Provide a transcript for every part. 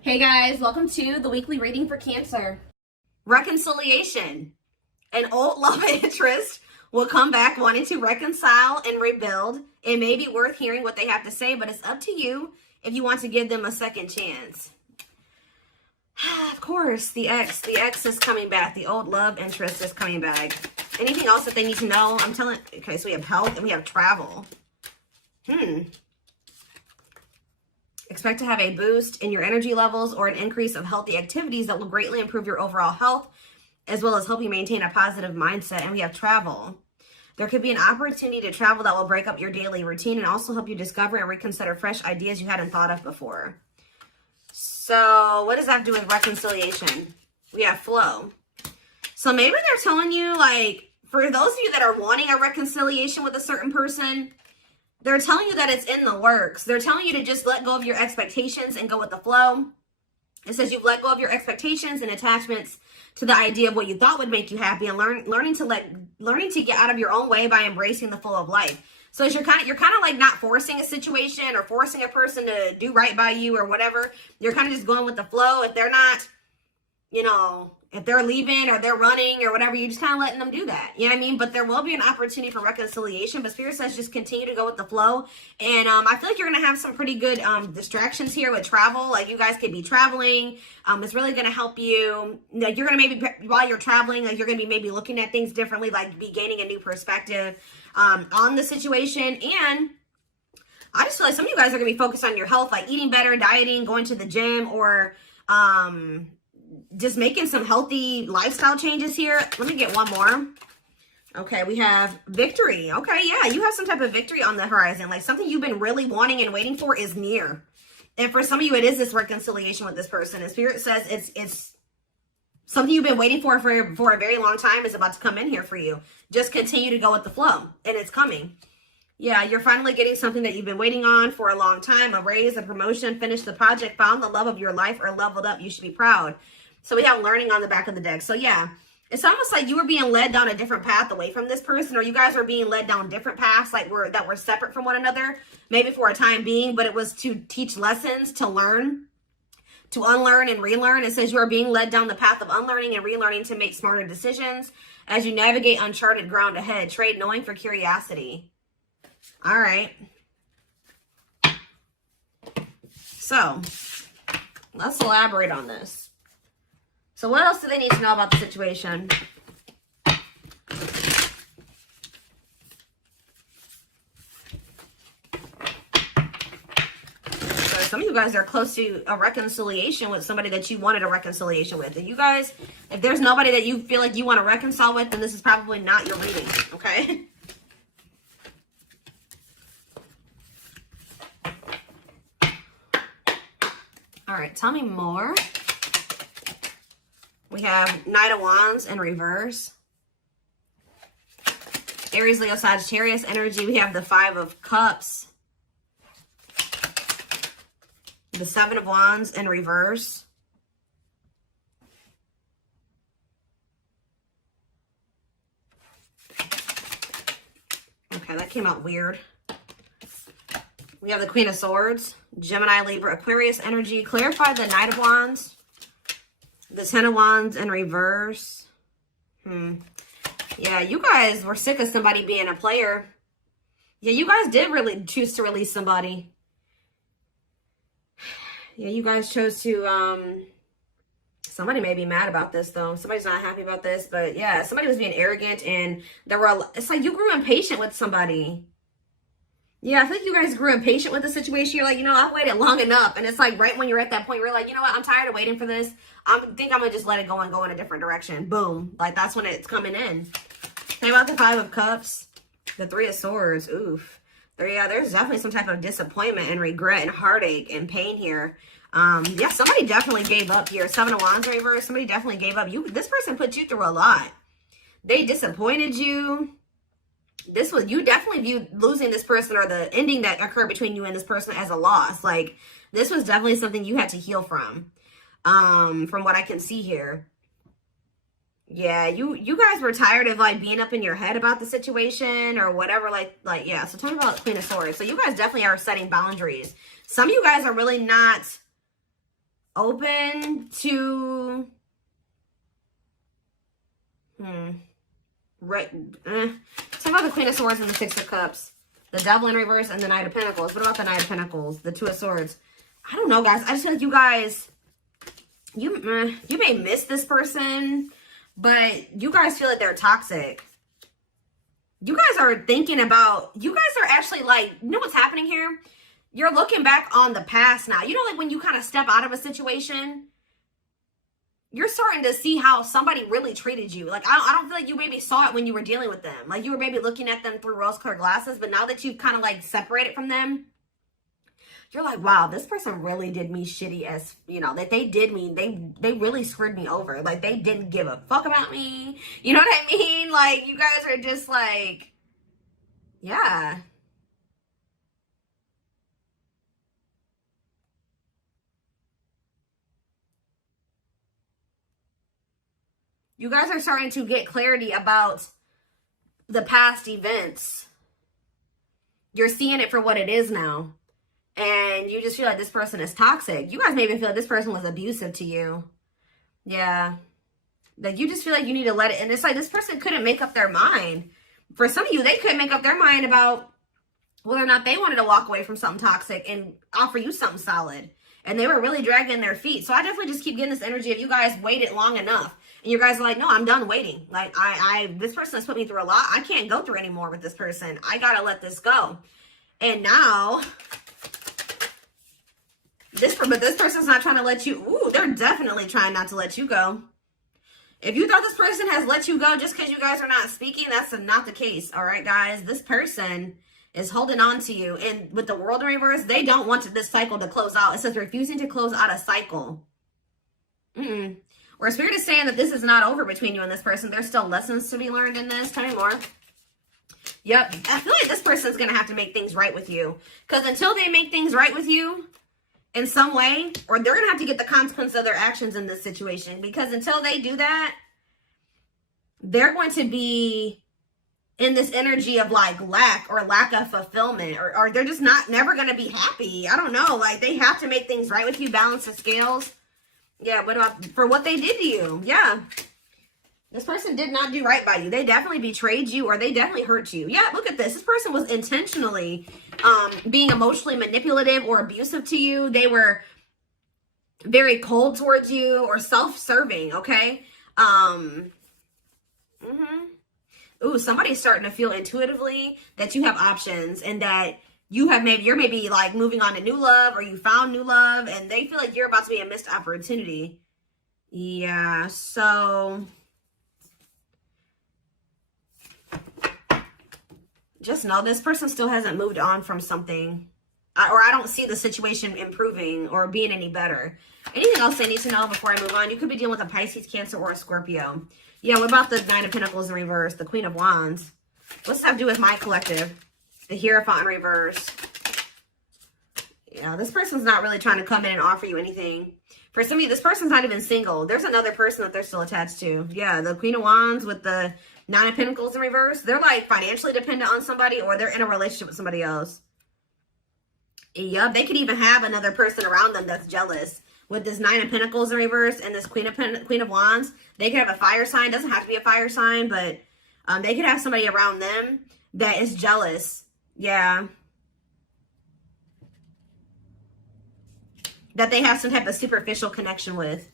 Hey guys, welcome to the weekly reading for Cancer. Reconciliation. An old love interest will come back wanting to reconcile and rebuild. It may be worth hearing what they have to say, but it's up to you if you want to give them a second chance. Of course, the ex is coming back. The old love interest is coming back. Anything else that they need to know? Okay, so we have health and we have travel. Expect to have a boost in your energy levels or an increase of healthy activities that will greatly improve your overall health, as well as help you maintain a positive mindset. And we have travel. There could be an opportunity to travel that will break up your daily routine and also help you discover and reconsider fresh ideas you hadn't thought of before. So what does that have to do with reconciliation? We have flow. So maybe they're telling you, like, for those of you that are wanting a reconciliation with a certain person, they're telling you that it's in the works. They're telling you to just let go of your expectations and go with the flow. It says you've let go of your expectations and attachments to the idea of what you thought would make you happy, and learning to get out of your own way by embracing the flow of life. So you're kind of like not forcing a situation or forcing a person to do right by you or whatever. You're kind of just going with the flow. If they're not, if they're leaving or they're running or whatever, you're just kind of letting them do that. You know what I mean? But there will be an opportunity for reconciliation. But Spirit says just continue to go with the flow. And I feel like you're going to have some pretty good distractions here with travel. Like, you guys could be traveling. It's really going to help you. Like, you're going to maybe, while you're traveling, like, you're going to be maybe looking at things differently, like be gaining a new perspective on the situation. And I just feel like some of you guys are going to be focused on your health, like eating better, dieting, going to the gym, or just making some healthy lifestyle changes here. Let me get one more. Okay, we have victory. Okay, yeah, you have some type of victory on the horizon. Like, something you've been really wanting and waiting for is near. And for some of you, it is this reconciliation with this person. And Spirit says it's something you've been waiting for a very long time is about to come in here for you. Just continue to go with the flow, and it's coming. Yeah, you're finally getting something that you've been waiting on for a long time. A raise, a promotion, finished the project, found the love of your life, or leveled up. You should be proud. So we have learning on the back of the deck. So yeah, it's almost like you were being led down a different path away from this person, or you guys were being led down different paths, like that were separate from one another, maybe for a time being, but it was to teach lessons, to learn, to unlearn and relearn. It says you are being led down the path of unlearning and relearning to make smarter decisions as you navigate uncharted ground ahead. Trade knowing for curiosity. All right. So let's elaborate on this. So what else do they need to know about the situation? So some of you guys are close to a reconciliation with somebody that you wanted a reconciliation with. And you guys, if there's nobody that you feel like you want to reconcile with, then this is probably not your reading, okay? All right, tell me more. We have Knight of Wands in reverse. Aries, Leo, Sagittarius energy. We have the Five of Cups. The Seven of Wands in reverse. Okay, that came out weird. We have the Queen of Swords. Gemini, Libra, Aquarius energy. Clarify the Knight of Wands. The Ten of Wands in reverse. Yeah, you guys were sick of somebody being a player. Yeah, you guys did really choose to release somebody. Yeah, you guys chose to, somebody may be mad about this, though. Somebody's not happy about this, but yeah, somebody was being arrogant, and it's like you grew impatient with somebody. Yeah, I think you guys grew impatient with the situation. You're like, I've waited long enough. And it's like right when you're at that point, you're like, you know what? I'm tired of waiting for this. I think I'm going to just let it go and go in a different direction. Boom. Like, that's when it's coming in. Think about the Five of Cups. The Three of Swords. Oof. There's definitely some type of disappointment and regret and heartache and pain here. Yeah, somebody definitely gave up here. Seven of Wands reverse. Somebody definitely gave up. This person put you through a lot. They disappointed you. You definitely viewed losing this person, or the ending that occurred between you and this person, as a loss. Like, this was definitely something you had to heal from what I can see here. Yeah, you guys were tired of, like, being up in your head about the situation or whatever. Like yeah. So tell me about Queen of Swords. So you guys definitely are setting boundaries. Some of you guys are really not open to right. Talk about the Queen of Swords and the Six of Cups, the Devil in reverse, and the Knight of Pentacles. What about the Knight of Pentacles, the Two of Swords? I don't know, guys. I just feel like you guys, you may miss this person, but you guys feel like they're toxic. You guys are thinking about, you guys are actually like, you know what's happening here? You're looking back on the past now. You know, like when you kind of step out of a situation, you're starting to see how somebody really treated you. Like, I don't feel like you maybe saw it when you were dealing with them. Like, you were maybe looking at them through rose-colored glasses, but now that you've kind of like separated from them, you're like, wow, this person really did me shitty as, you know, that they did me. They really screwed me over. Like, they didn't give a fuck about me. You know what I mean? Like, you guys are just like, yeah. You guys are starting to get clarity about the past events. You're seeing it for what it is now. And you just feel like this person is toxic. You guys maybe feel like this person was abusive to you. Yeah. Like, you just feel like you need to let it. And it's like this person couldn't make up their mind. For some of you, they couldn't make up their mind about whether or not they wanted to walk away from something toxic and offer you something solid. And they were really dragging their feet. So I definitely just keep getting this energy of you guys waited long enough. And you guys are like, no, I'm done waiting. Like, this person has put me through a lot. I can't go through anymore with this person. I got to let this go. And now, this person's not trying to let you, ooh, they're definitely trying not to let you go. If you thought this person has let you go just because you guys are not speaking, that's not the case. All right, guys, this person is holding on to you. And with the World in reverse, they don't want this cycle to close out. It says refusing to close out a cycle. Or Spirit is saying that this is not over between you and this person. There's still lessons to be learned in this. Tell me more. Yep. I feel like this person's going to have to make things right with you. Because until they make things right with you in some way, or they're going to have to get the consequence of their actions in this situation. Because until they do that, they're going to be in this energy of like lack of fulfillment. Or they're just never going to be happy. I don't know. Like, they have to make things right with you. Balance the scales. Yeah, what about for what they did to you? Yeah. This person did not do right by you. They definitely betrayed you, or they definitely hurt you. Yeah, look at this. This person was intentionally being emotionally manipulative or abusive to you. They were very cold towards you or self-serving, okay? Ooh, somebody's starting to feel intuitively that you have options and that you're maybe like moving on to new love, or you found new love, and they feel like you're about to be a missed opportunity. Yeah, so just know this person still hasn't moved on from something, or I don't see the situation improving or being any better. Anything else I need to know before I move on? You could be dealing with a Pisces, Cancer, or a Scorpio. Yeah, what about the Nine of Pentacles in reverse, the Queen of Wands? What's that have to do with my collective? The Hierophant in reverse. Yeah, this person's not really trying to come in and offer you anything. For some of you, this person's not even single. There's another person that they're still attached to. Yeah, the Queen of Wands with the Nine of Pentacles in reverse. They're like financially dependent on somebody, or they're in a relationship with somebody else. Yep, they could even have another person around them that's jealous. With this Nine of Pentacles in reverse and this Queen of Wands, they could have a fire sign. Doesn't have to be a fire sign, but they could have somebody around them that is jealous. Yeah. That they have some type of superficial connection with.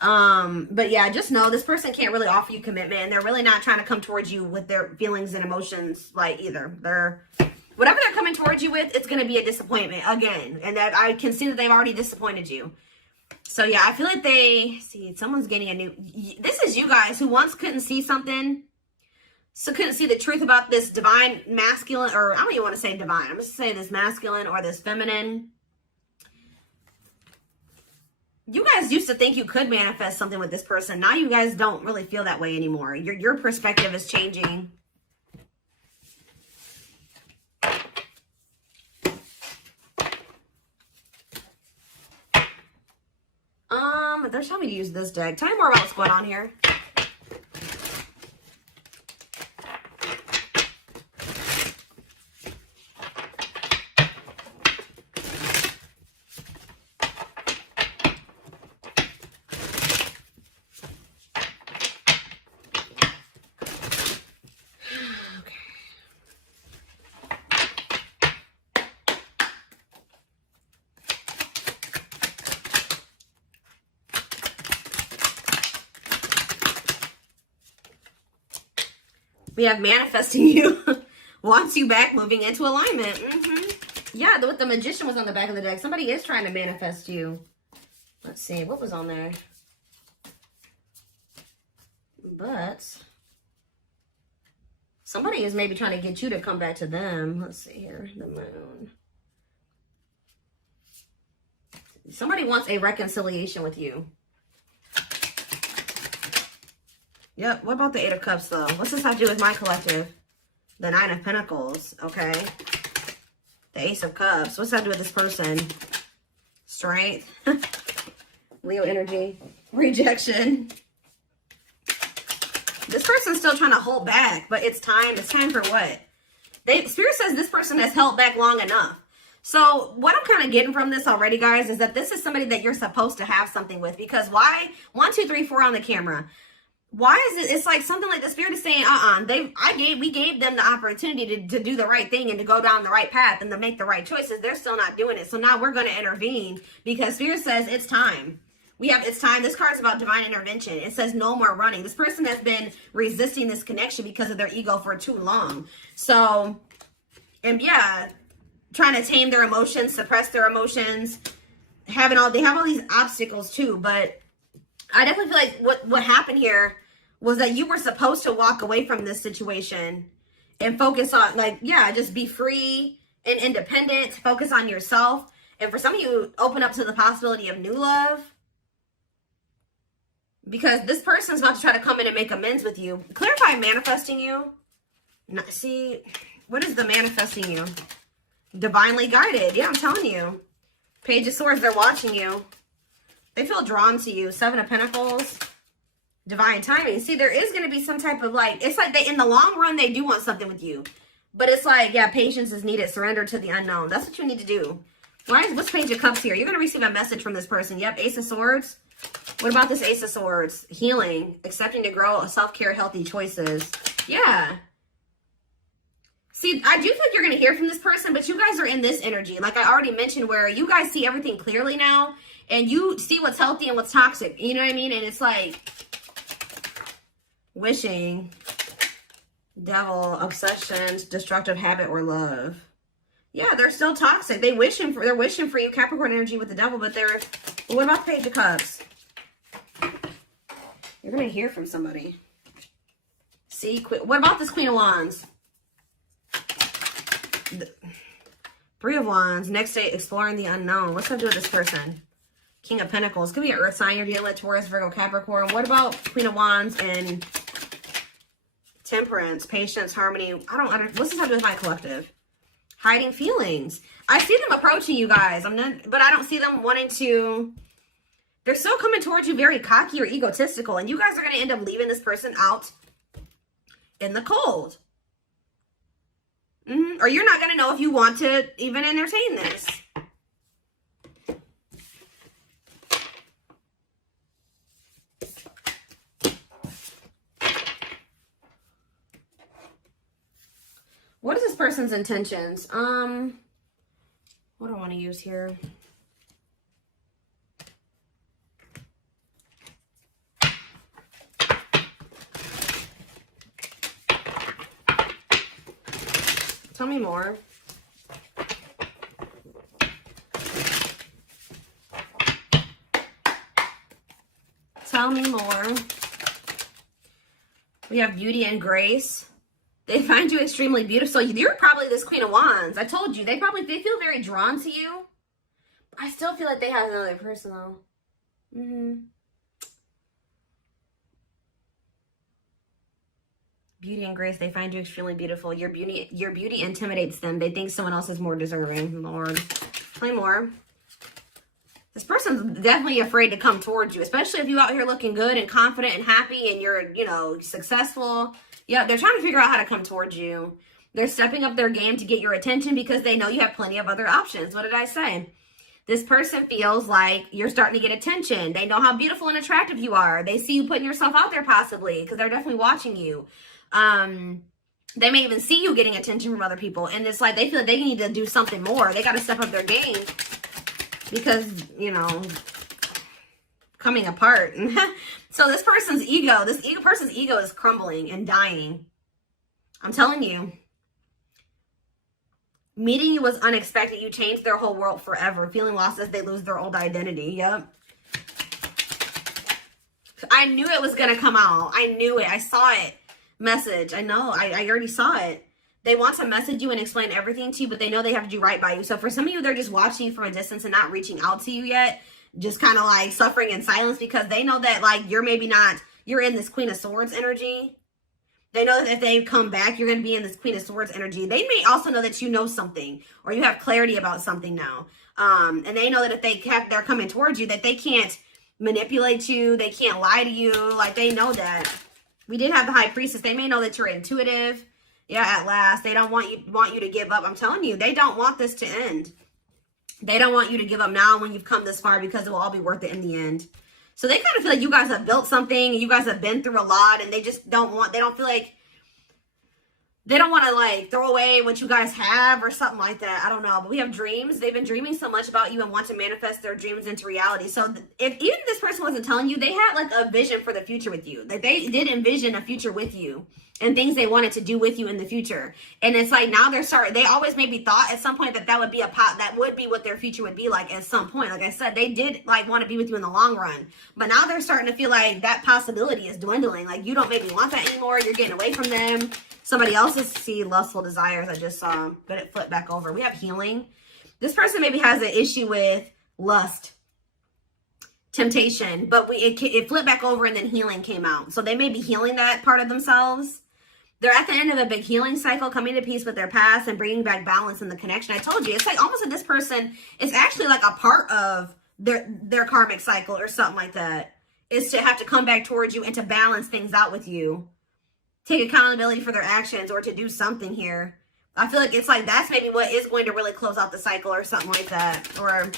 But yeah, just know this person can't really offer you commitment, and they're really not trying to come towards you with their feelings and emotions like either. Whatever they're coming towards you with, it's going to be a disappointment again. And that I can see that they've already disappointed you. So yeah, I feel like someone's getting a new, this is you guys who once couldn't see something. So couldn't see the truth about this divine masculine, or I don't even want to say divine. I'm just saying this masculine or this feminine. You guys used to think you could manifest something with this person. Now you guys don't really feel that way anymore. Your perspective is changing. They're telling me to use this deck. Tell me more about what's going on here. We have manifesting you. Wants you back, moving into alignment. Yeah, with the Magician was on the back of the deck. Somebody is trying to manifest you. Let's see. What was on there? But somebody is maybe trying to get you to come back to them. Let's see here. The Moon. Somebody wants a reconciliation with you. Yep. What about the Eight of Cups, though? What's this have to do with my collective? The Nine of Pentacles. Okay. The Ace of Cups. What's that to do with this person? Strength. Leo energy. Rejection. This person's still trying to hold back, but it's time. It's time for what? Spirit says this person has held back long enough. So what I'm kind of getting from this already, guys, is that this is somebody that you're supposed to have something with. Because why? 1, 2, 3, 4 on the camera. Why is it? It's like something like the Spirit is saying, we gave them the opportunity to do the right thing and to go down the right path and to make the right choices. They're still not doing it. So now we're going to intervene because Spirit says it's time. It's time. This card's about divine intervention. It says no more running. This person has been resisting this connection because of their ego for too long. So, and yeah, trying to tame their emotions, suppress their emotions, they have all these obstacles too. But I definitely feel like what happened here was that you were supposed to walk away from this situation and focus on, just be free and independent, focus on yourself. And for some of you, open up to the possibility of new love. Because this person's about to try to come in and make amends with you. Clarify manifesting you. See, what is the manifesting you? Divinely guided. Yeah, I'm telling you. Page of Swords, they're watching you. They feel drawn to you. Seven of Pentacles. Divine timing. See, there is going to be some type of it's like in the long run, they do want something with you. But it's like, yeah, patience is needed. Surrender to the unknown. That's what you need to do. What's Page of Cups here? You're going to receive a message from this person. Yep, Ace of Swords. What about this Ace of Swords? Healing, accepting to grow, self-care, healthy choices. Yeah. See, I do think you're going to hear from this person, but you guys are in this energy. Like I already mentioned, where you guys see everything clearly now, and you see what's healthy and what's toxic. You know what I mean? And it's like wishing, devil, obsessions, destructive habit, or love. Yeah, they're still toxic. They're wishing for you, Capricorn energy with the devil, but what about the Page of Cups? You're going to hear from somebody. See, what about this Queen of Wands? Three of Wands. Next day, exploring the unknown. What's that do with this person? King of Pentacles. Could be an earth sign you're dealing with, Taurus, Virgo, Capricorn. What about Queen of Wands and Temperance, patience, harmony? What's this have to do with my collective? Hiding feelings. I see them approaching you guys. But I don't see them wanting to. They're still coming towards you very cocky or egotistical. And you guys are going to end up leaving this person out in the cold. Or you're not going to know if you want to even entertain this. What is this person's intentions? What do I want to use here? Tell me more. Tell me more. We have beauty and grace. They find you extremely beautiful. So you're probably this Queen of Wands. I told you. They feel very drawn to you. I still feel like they have another person though. Beauty and grace. They find you extremely beautiful. Your beauty intimidates them. They think someone else is more deserving. Lord. Play more. This person's definitely afraid to come towards you, especially if you're out here looking good and confident and happy and you're, successful. Yeah, they're trying to figure out how to come towards you. They're stepping up their game to get your attention because they know you have plenty of other options. What did I say? This person feels like you're starting to get attention. They know how beautiful and attractive you are. They see you putting yourself out there possibly because they're definitely watching you. They may even see you getting attention from other people. And it's like they feel like they need to do something more. They got to step up their game because, coming apart. So this person's ego is crumbling and dying. I'm telling you. Meeting you was unexpected. You changed their whole world forever. Feeling lost as they lose their old identity. Yep. I knew it was going to come out. I knew it. I saw it. Message. I know. I already saw it. They want to message you and explain everything to you, but they know they have to do right by you. So for some of you, they're just watching you from a distance and not reaching out to you yet. Just kind of like suffering in silence because they know that like you're maybe not, you're in this Queen of Swords energy. They know that if they come back, you're going to be in this Queen of Swords energy. They may also know that you know something or you have clarity about something now. And they know that if they're coming towards you, that they can't manipulate you. They can't lie to you. Like they know that. We did have the High Priestess. They may know that you're intuitive. Yeah, at last. They don't want you to give up. I'm telling you, they don't want this to end. They don't want you to give up now when you've come this far because it will all be worth it in the end. So they kind of feel like you guys have built something and you guys have been through a lot and they just don't want to like throw away what you guys have or something like that. I don't know. But we have dreams. They've been dreaming so much about you and want to manifest their dreams into reality. So if even this person wasn't telling you, they had like a vision for the future with you. Like they did envision a future with you and things they wanted to do with you in the future. And it's like now they always maybe thought at some point that would be that would be what their future would be like at some point. Like I said, they did like want to be with you in the long run. But now they're starting to feel like that possibility is dwindling. Like you don't maybe want that anymore. You're getting away from them. Somebody else's lustful desires I just saw, but it flipped back over. We have healing. This person maybe has an issue with lust, temptation, but it flipped back over and then healing came out. So they may be healing that part of themselves. They're at the end of a big healing cycle, coming to peace with their past and bringing back balance in the connection. I told you, it's like almost that this person is actually like a part of their karmic cycle or something like that. Is to have to come back towards you and to balance things out with you. Take accountability for their actions or to do something here. I feel like it's like that's maybe what is going to really close out the cycle or something like that. Or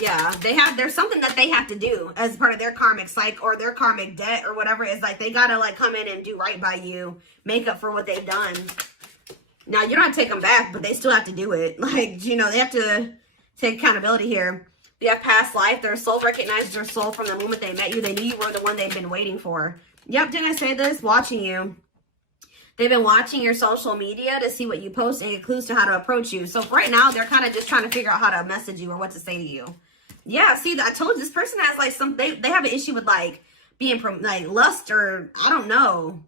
yeah, there's something that they have to do as part of their karmic cycle or their karmic debt or whatever. It's like they gotta like come in and do right by you, make up for what they've done. Now you don't take them back, but they still have to do it. Like, you know, they have to take accountability here. They have past life. Their soul recognized their soul from the moment they met you. They knew you were the one they've been waiting for. Yep, didn't I say this? Watching you. They've been watching your social media to see what you post and get clues to how to approach you. So right now, they're kind of just trying to figure out how to message you or what to say to you. Yeah, see, I told you this person has like they have an issue with like being like lust or I don't know,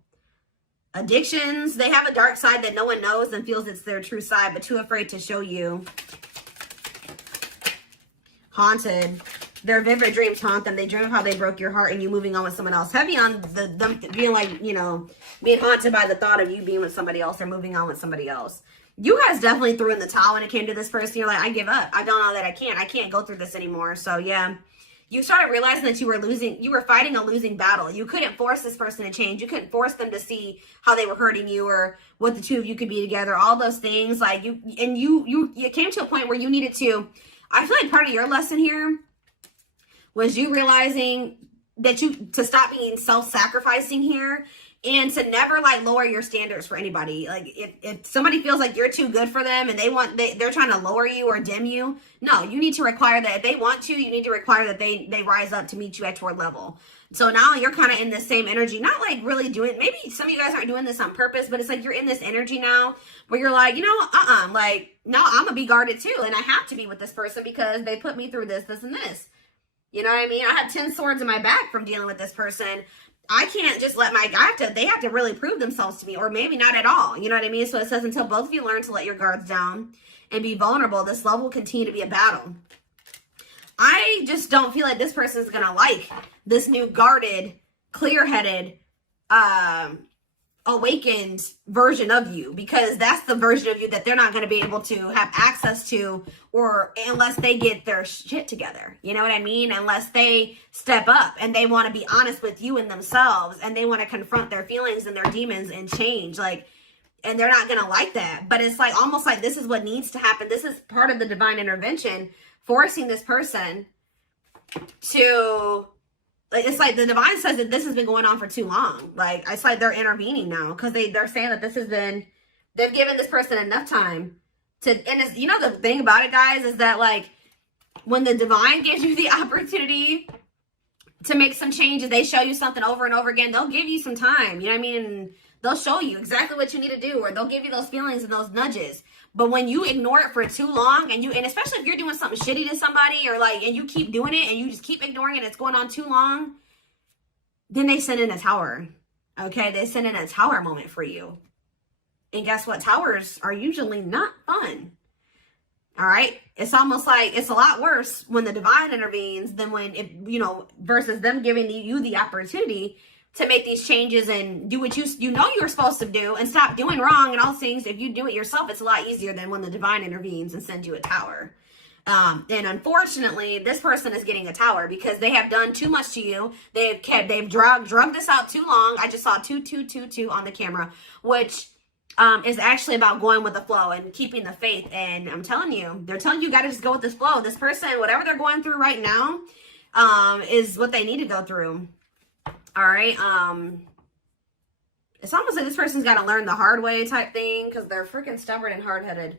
addictions. They have a dark side that no one knows and feels it's their true side, but too afraid to show you. Haunted. Their vivid dreams haunt them. They dream of how they broke your heart and you moving on with someone else. Heavy on them being like, you know, being haunted by the thought of you being with somebody else or moving on with somebody else. You guys definitely threw in the towel when it came to this person. You're like, I give up. I don't know that I can't go through this anymore. So yeah, you started realizing that you were fighting a losing battle. You couldn't force this person to change. You couldn't force them to see how they were hurting you or what the two of you could be together. All those things like you came to a point where you needed to, I feel like part of your lesson here was you realizing that to stop being self-sacrificing here and to never like lower your standards for anybody. Like if somebody feels like you're too good for them and they're trying to lower you or dim you, no, you need to require that if they want to, you need to require that they rise up to meet you at your level. So now you're kind of in this same energy, not like really doing, maybe some of you guys aren't doing this on purpose, but it's like you're in this energy now where you're like, you know, like now I'm gonna be guarded too. And I have to be with this person because they put me through this, and this. You know what I mean? I had 10 swords in my back from dealing with this person. I can't just let they have to really prove themselves to me, or maybe not at all. You know what I mean? So it says, until both of you learn to let your guards down and be vulnerable, this love will continue to be a battle. I just don't feel like this person is going to like this new guarded, clear-headed, awakened version of you, because that's the version of you that they're not going to be able to have access to, or unless they get their shit together. You know what I mean? Unless they step up and they want to be honest with you and themselves, and they want to confront their feelings and their demons and change, like, and they're not going to like that. But it's like almost like this is what needs to happen. This is part of the divine intervention, forcing this person to, like, it's like the divine says that this has been going on for too long. Like, it's like they're intervening now because they're saying that this has been, they've given this person enough time to, and it's, you know, the thing about it, guys, is that like when the divine gives you the opportunity to make some changes, they show you something over and over again, they'll give you some time. You know what I mean? And They'll show you exactly what you need to do, or they'll give you those feelings and those nudges. But when you ignore it for too long, and especially if you're doing something shitty to somebody, or like, and you keep doing it and you just keep ignoring it, it's going on too long, then they send in a tower. Okay, they send in a tower moment for you. And guess what? Towers are usually not fun. All right. It's almost like it's a lot worse when the divine intervenes than when it, versus them giving you the opportunity to make these changes and do what you know you're supposed to do and stop doing wrong and all things. If you do it yourself, it's a lot easier than when the divine intervenes and sends you a tower. And unfortunately, this person is getting a tower because they have done too much to you. They've drugged this out too long. I just saw 2222 on the camera, which is actually about going with the flow and keeping the faith. And I'm telling you, they're telling you got to just go with this flow. This person, whatever they're going through right now, is what they need to go through. All right. It's almost like this person's got to learn the hard way type thing because they're freaking stubborn and hard-headed.